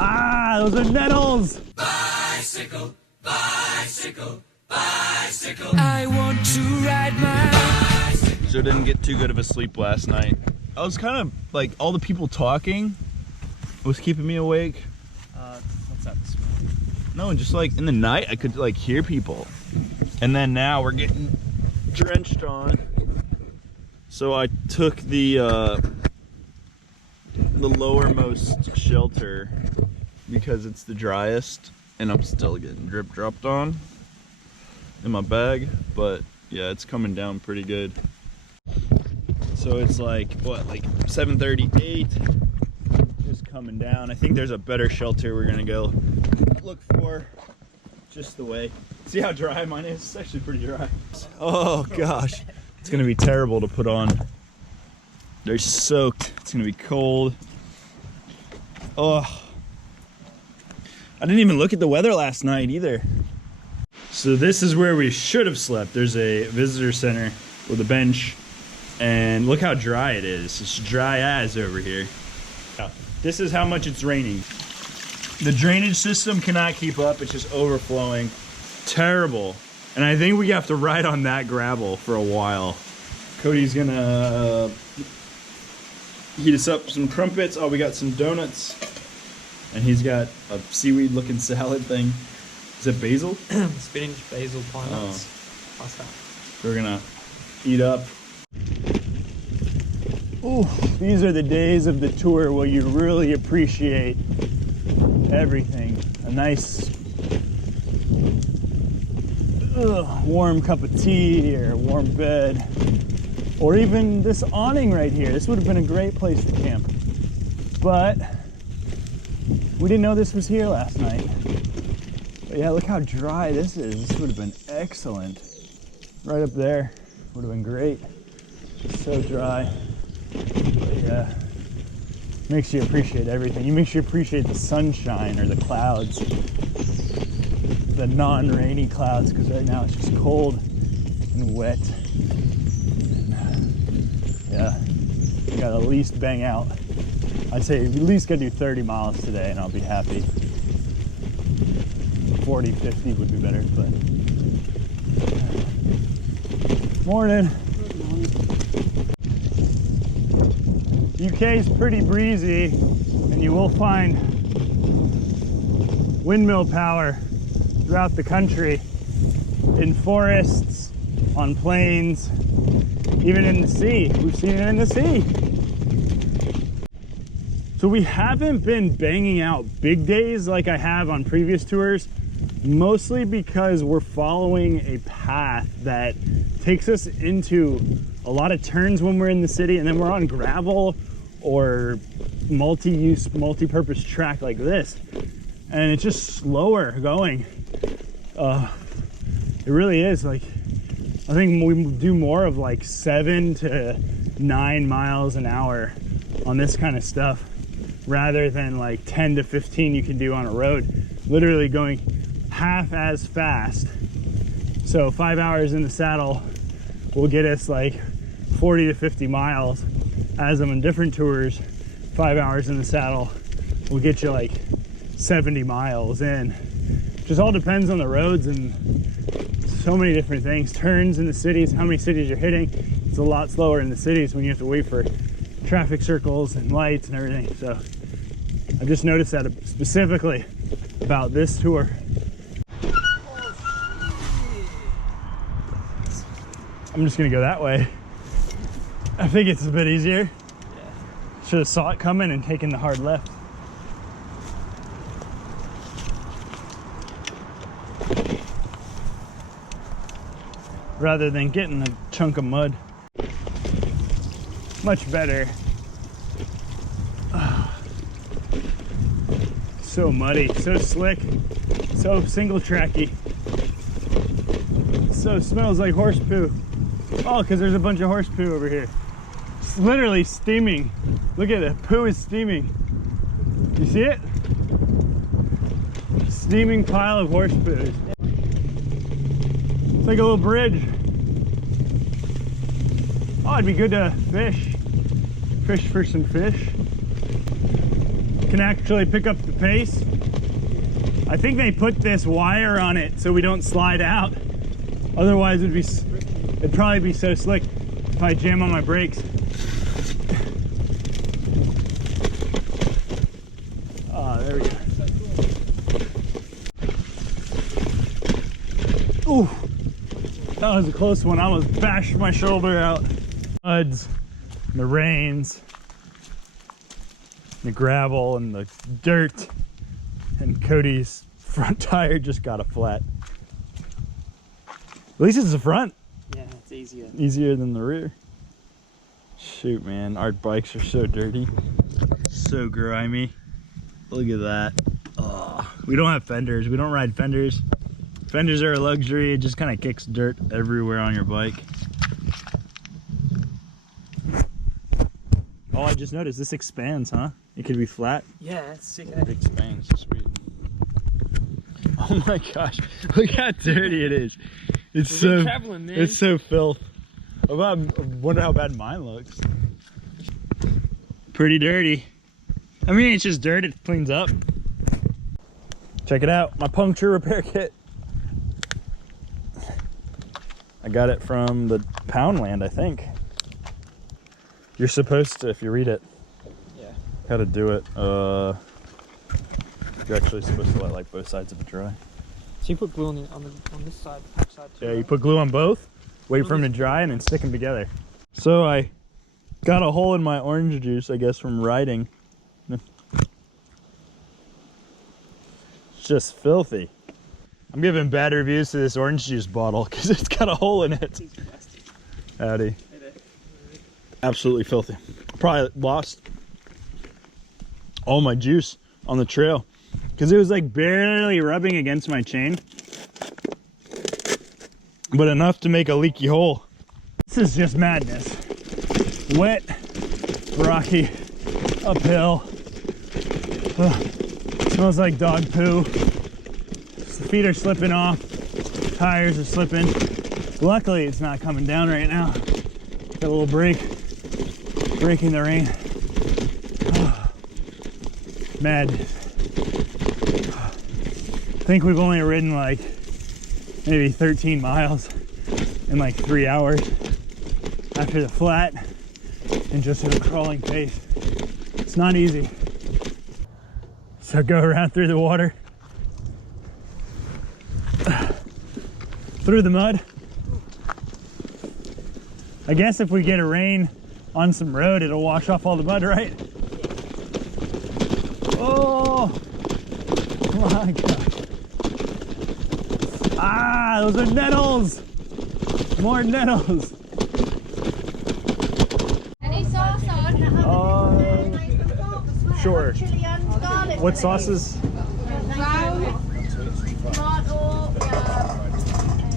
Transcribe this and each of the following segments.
Ah, those are nettles. Bicycle, bicycle, bicycle. I want to ride my bicycle. So didn't get too good of a sleep last night. I was kind of like, all the people talking was keeping me awake. What's that smell? No, just like in the night I could like hear people. And then now we're getting drenched on. So I took the lowermost shelter because it's the driest, and I'm still getting drip dropped on in my bag, but yeah, it's coming down pretty good. So it's like, what, like 7:38, just coming down. I think there's a better shelter we're gonna go look for just the way. See how dry mine is? It's actually pretty dry. Oh gosh, it's gonna be terrible to put on. They're soaked, it's gonna be cold. Oh, I didn't even look at the weather last night either. So this is where we should have slept. There's a visitor center with a bench, and look how dry it is. It's dry as over here. This is how much it's raining. The drainage system cannot keep up. It's just overflowing. Terrible. And I think we have to ride on that gravel for a while. Cody's gonna heat us up some crumpets. Oh, we got some donuts. And he's got a seaweed looking salad thing. Is it basil? Spinach, basil, pine nuts. Pasta. We're gonna eat up. Ooh, these are the days of the tour where you really appreciate everything. A nice warm cup of tea or a warm bed. Or even this awning right here. This would have been a great place to camp. But we didn't know this was here last night. But yeah, look how dry this is. This would have been excellent. Right up there would have been great. It's so dry. But yeah, makes you appreciate everything. You makes you appreciate the sunshine or the clouds, the non-rainy clouds, because right now it's just cold and wet. And, yeah, I gotta at least bang out. I'd say at least gotta do 30 miles today and I'll be happy. 40, 50 would be better, but. Morning. UK is pretty breezy, and you will find windmill power throughout the country, in forests, on plains, even in the sea. We've seen it in the sea. So we haven't been banging out big days like I have on previous tours, mostly because we're following a path that takes us into a lot of turns when we're in the city, and then we're on gravel or multi-use, multi-purpose track like this, and it's just slower going. It really is. Like, I think we do more of like 7 to 9 miles an hour on this kind of stuff rather than like 10 to 15 you can do on a road. Literally going half as fast. So 5 hours in the saddle will get us like 40 to 50 miles. As I'm on different tours, 5 hours in the saddle will get you like 70 miles in. Just all depends on the roads and so many different things. Turns in the cities, how many cities you're hitting. It's a lot slower in the cities when you have to wait for traffic circles and lights and everything. So I've just noticed that specifically about this tour. I'm just gonna go that way. I think it's a bit easier. Yeah. Should have saw it coming and taken the hard left. Rather than getting a chunk of mud. Much better. So muddy, so slick, so single tracky. So smells like horse poo. Oh, because there's a bunch of horse poo over here. It's literally steaming. Look at it, poo is steaming. You see it? Steaming pile of horse poo. It's like a little bridge. Oh, it'd be good to fish. Fish for some fish. can actually pick up the pace. I think they put this wire on it so we don't slide out. Otherwise it'd probably be so slick if I jam on my brakes. Oh, there we go. Ooh, that was a close one. I almost bashed my shoulder out. Muds, the rains, the gravel and the dirt, and Cody's front tire just got a flat. At least it's the front. Yeah, it's easier. Easier than the rear. Shoot, man, our bikes are so dirty, so grimy. Look at that. Oh, we don't have fenders. We don't ride fenders. Fenders are a luxury. It just kind of kicks dirt everywhere on your bike. Oh, I just noticed this expands, huh? It could be flat. Yeah, it's sick. It expands, sweet. Oh my gosh, look how dirty it is. It's so traveling, man. It's so filth. I wonder how bad mine looks. Pretty dirty. I mean, it's just dirt. It cleans up. Check it out, my puncture repair kit. I got it from the Poundland, I think. You're supposed to, if you read it. Yeah. How to do it. You're actually supposed to let like both sides of it dry. So you put glue on this side, patch side too. Yeah, right? you put glue on both, wait for them to dry, and then stick them together. So I got a hole in my orange juice, I guess, from riding. It's just filthy. I'm giving bad reviews to this orange juice bottle because it's got a hole in it. Howdy. Absolutely filthy. Probably lost all my juice on the trail because it was like barely rubbing against my chain, but enough to make a leaky hole. This is just madness. Wet, rocky, uphill. Ugh. Smells like dog poo. The feet are slipping off. Tires are slipping. Luckily, it's not coming down right now. Got a little break. Breaking the rain. Madness. I think we've only ridden like maybe 13 miles in like 3 hours after the flat and just at a crawling pace. It's not easy. So go around through the water, through the mud. I guess if we get a rain on some road, it'll wash off all the mud, right? Oh my God. Ah, those are nettles. More nettles. Any sauce on? Sure. Chili and garlic. What sauces? Brown, tomato,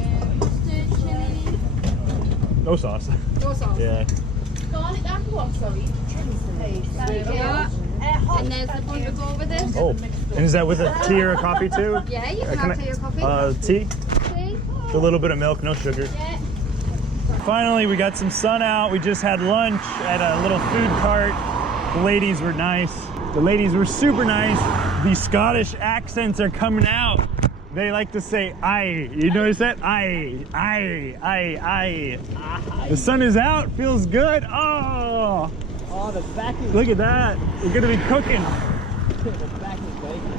mustard, chili. No sauce. No sauce. Yeah. Garlic and what, sorry? Chili, please. Thank you. And there's the bun to go with this. Oh, and is that with a tea or a coffee too? Yeah, you can have tea or coffee. Tea? Tea? A little bit of milk, no sugar. Yeah. Finally, we got some sun out. We just had lunch at a little food cart. The ladies were nice. The ladies were super nice. The Scottish accents are coming out. They like to say aye. You notice that? Aye, aye, aye, aye. The sun is out, feels good. Oh, Oh, the back is look at that. We're gonna be cooking. the back is bacon.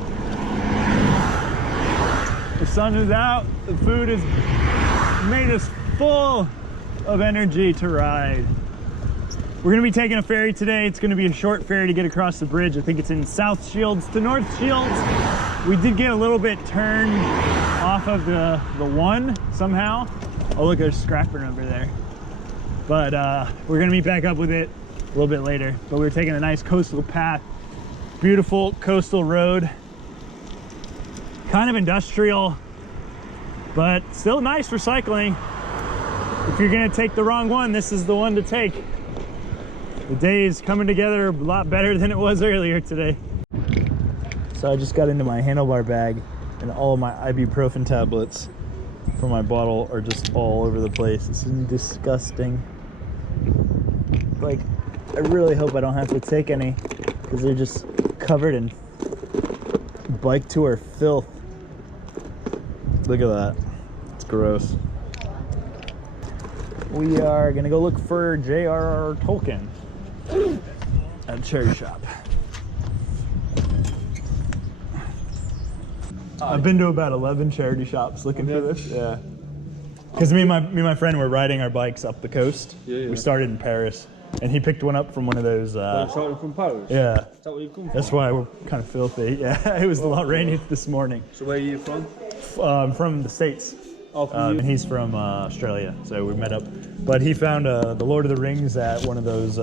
The sun is out. The food has made us full of energy to ride. We're gonna be taking a ferry today. It's gonna be a short ferry to get across the bridge. I think it's in South Shields to North Shields. We did get a little bit turned off of the one somehow. Oh look, there's scrapping over there. But we're gonna meet back up with it a little bit later. But we're taking a nice coastal path. Beautiful coastal road. Kind of industrial, but still nice for cycling. If you're gonna take the wrong one, this is the one to take. The day is coming together a lot better than it was earlier today. So I just got into my handlebar bag and all of my ibuprofen tablets from my bottle are just all over the place. This is disgusting. Like, I really hope I don't have to take any because they're just covered in bike tour filth. Look at that. It's gross. We are gonna go look for J.R.R. Tolkien at a charity shop. I've been to about 11 charity shops looking for this. Yeah. Because me and my friend were riding our bikes up the coast. Yeah. We started in Paris, and he picked one up from one of those. You started from Paris? Yeah. Is that where you come from? That's why we're kind of filthy. Yeah, it was a lot rainy this morning. So where are you from? From the States. Oh, from And he's from Australia, so we met up. But he found the Lord of the Rings at one of those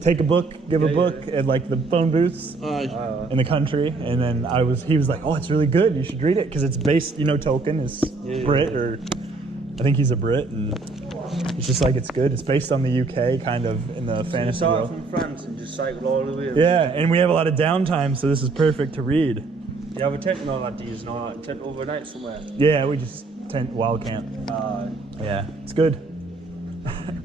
take a book, give a book at like the phone booths in the country. And then he was like, oh, it's really good. You should read it because it's based, Tolkien is Brit, or I think he's a Brit, and it's just like it's good. It's based on the UK, kind of in the fantasy started world. from France and just cycled all the way. Yeah, and we have a lot of downtime, so this is perfect to read. Do you have a tent and all that? Do you not tent overnight somewhere? Yeah, we just wild camp. Yeah, it's good.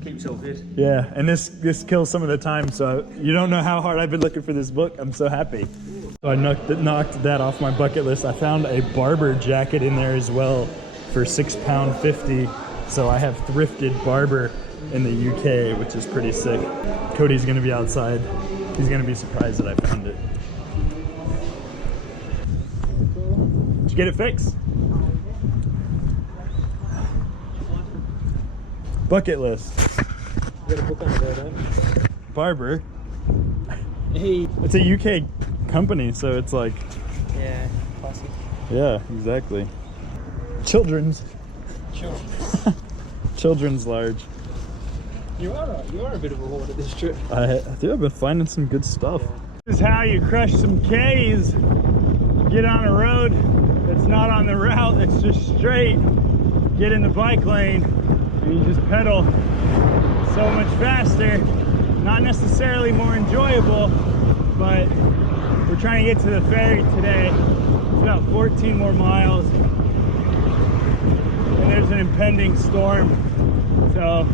Keep yourself fit. Yeah, and this kills some of the time, so you don't know how hard I've been looking for this book. I'm so happy. So I knocked that off my bucket list. I found a Barbour jacket in there as well for £6.50. So I have thrifted Barbour in the UK, which is pretty sick. Cody's gonna be outside. He's gonna be surprised that I found it. Did you get it fixed? Bucket list. You got a book on there, don't you? Barbour. Hey. It's a UK company, so it's like, Yeah, classic. yeah, exactly. Children's. Children's large. You are a bit of a hoarder this trip. I think I've been finding some good stuff. This is how you crush some K's. Get on a road that's not on the route, that's just straight. Get in the bike lane, and you just pedal so much faster. Not necessarily more enjoyable, but we're trying to get to the ferry today. It's about 14 more miles, and there's an impending storm, so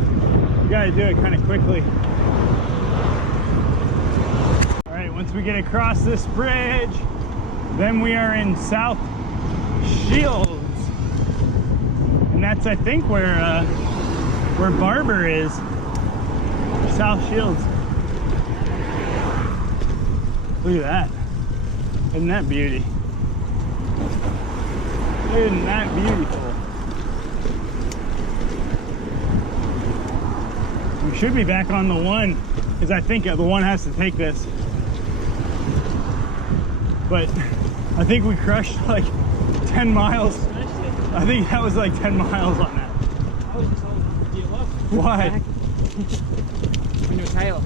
you gotta do it kind of quickly. All right, once we get across this bridge, then we are in South Shields, and that's, I think, where Barbour is. South Shields. Look at that. Isn't that beauty? Isn't that beautiful? We should be back on the one, because I think the one has to take this. But I think we crushed like 10 miles. I think that was like 10 miles on that. I was just told you love. Why? On your tail.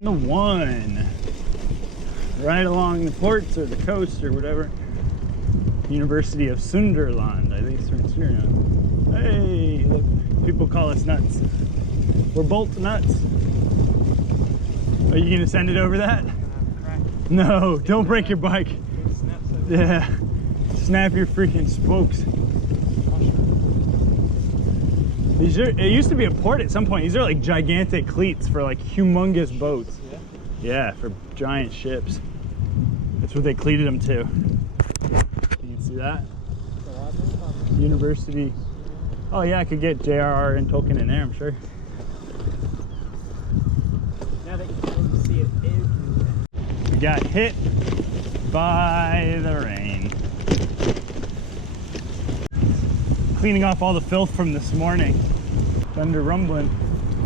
The one. Right along the ports or the coast or whatever. University of Sunderland, I think it's from Suriname. Hey, look, people call us nuts. We're bolt nuts. Are you gonna send it over that? No, don't break your bike. Yeah, snap your freaking spokes. It used to be a port at some point. These are like gigantic cleats for like humongous boats. Yeah, for giant ships. That's what they cleated them to. You can see that? University. Oh yeah, I could get J.R.R. and Tolkien in there, I'm sure. Now that you can see it everywhere. We got hit by the rain. Cleaning off all the filth from this morning. Thunder rumbling.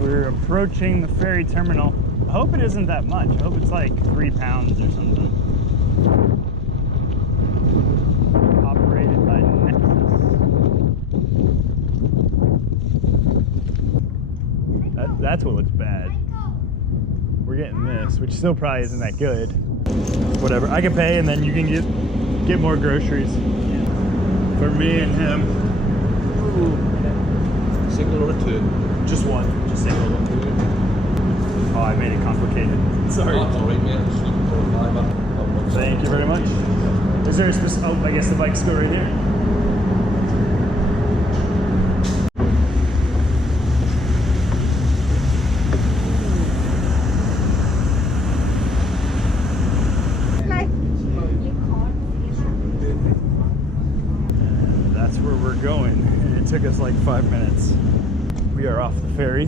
We're approaching the ferry terminal. I hope it isn't that much. I hope it's like 3 pounds or something. Operated by Nexus. That's what looks bad. We're getting this, which still probably isn't that good. Whatever. I can pay and then you can get more groceries. For me and him. Single or two? Just one. Just single. Oh, I made it complicated. Sorry. That's alright, mate. Just looking for a fiver. Thank you very much. Is there a specific... Oh, I guess the bikes go right here. going, and it took us like 5 minutes. We are off the ferry.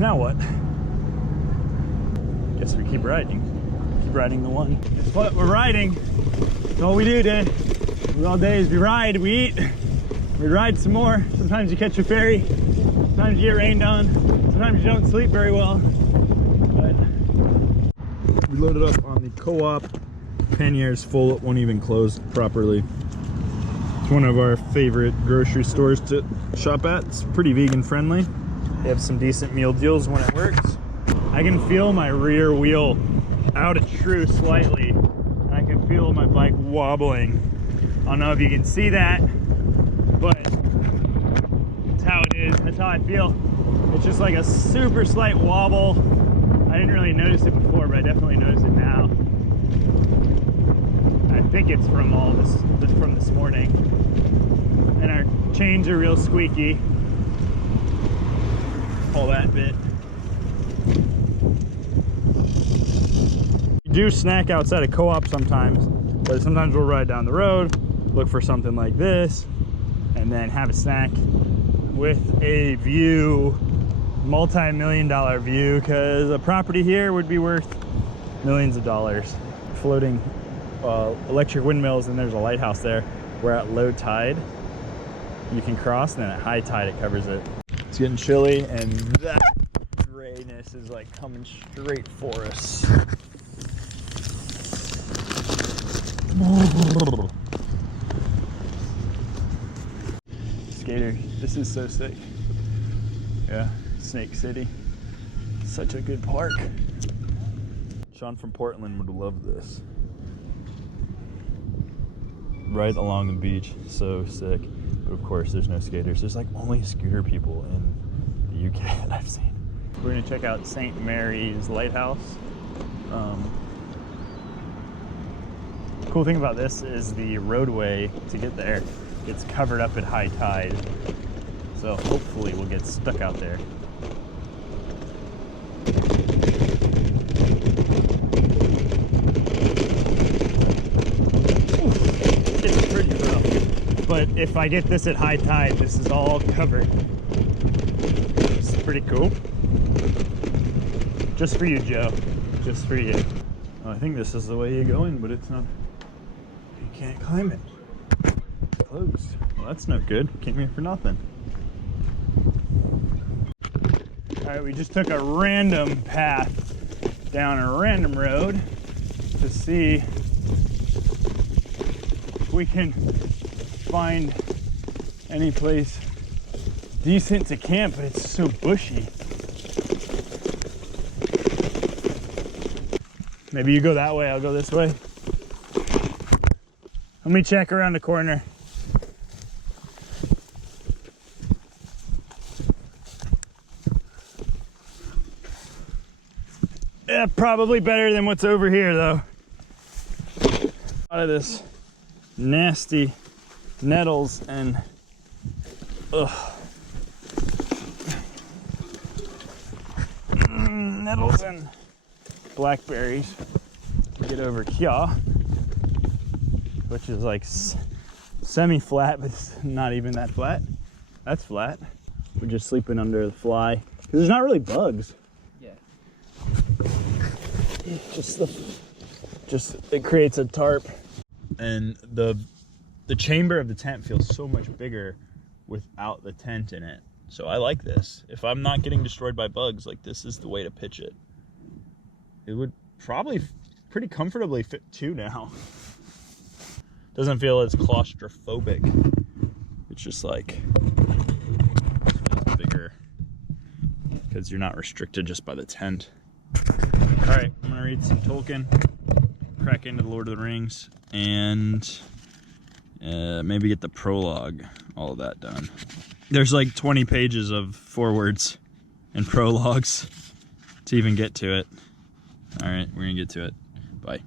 Now what? Guess we keep riding. Keep riding the one. That's what we're riding. That's all we do today. All day is we ride, we eat, we ride some more. Sometimes you catch a ferry, sometimes you get rained on, sometimes you don't sleep very well. But we loaded up on the Co-op. Panniers full, it won't even close properly. It's one of our favorite grocery stores to shop at. It's pretty vegan friendly. They have some decent meal deals when it works. I can feel my rear wheel out of true slightly. And I can feel my bike wobbling. I don't know if you can see that, but that's how it is. That's how I feel. It's just like a super slight wobble. I didn't really notice it before, but I definitely notice it now. I think it's from all this from this morning. And our chains are real squeaky. All that bit. We do snack outside of Co-op sometimes, but sometimes we'll ride down the road, look for something like this, and then have a snack with a view, multi-million-dollar view, because a property here would be worth millions of dollars. Floating electric windmills, and there's a lighthouse there where at low tide you can cross, and then at high tide it covers it. It's getting chilly, and that grayness is like coming straight for us. Skaters, this is so sick. Yeah, Snake City, such a good park. Sean from Portland would love this. Right along the beach, so sick. But of course there's no skaters. There's like only scooter people in the UK that I've seen. We're gonna check out St. Mary's Lighthouse. Cool thing about this is the roadway to get there gets covered up at high tide. So hopefully we'll get stuck out there. It's pretty rough. But if I get this at high tide, this is all covered. It's pretty cool. Just for you, Joe. Just for you. Oh, I think this is the way you go in, but it's not. You can't climb it. It's closed. Well, that's no good. Came here for nothing. All right, we just took a random path down a random road to see if we can find any place decent to camp, but it's so bushy. Maybe you go that way, I'll go this way. Let me check around the corner. Yeah, probably better than what's over here though. A lot of this nasty nettles and nettles and blackberries. We get over here, which is like semi-flat, but it's not even that flat. That's flat. We're just sleeping under the fly because there's not really bugs. Yeah. Just it creates a tarp, and the chamber of the tent feels so much bigger without the tent in it. So I like this. If I'm not getting destroyed by bugs, like this is the way to pitch it. It would probably pretty comfortably fit two now. Doesn't feel as claustrophobic. It's just like it feels bigger because you're not restricted just by the tent. All right, I'm gonna read some Tolkien, crack into the Lord of the Rings, and maybe get the prologue, all of that done. There's like 20 pages of forewords and prologues to even get to it. All right, we're gonna get to it. Bye.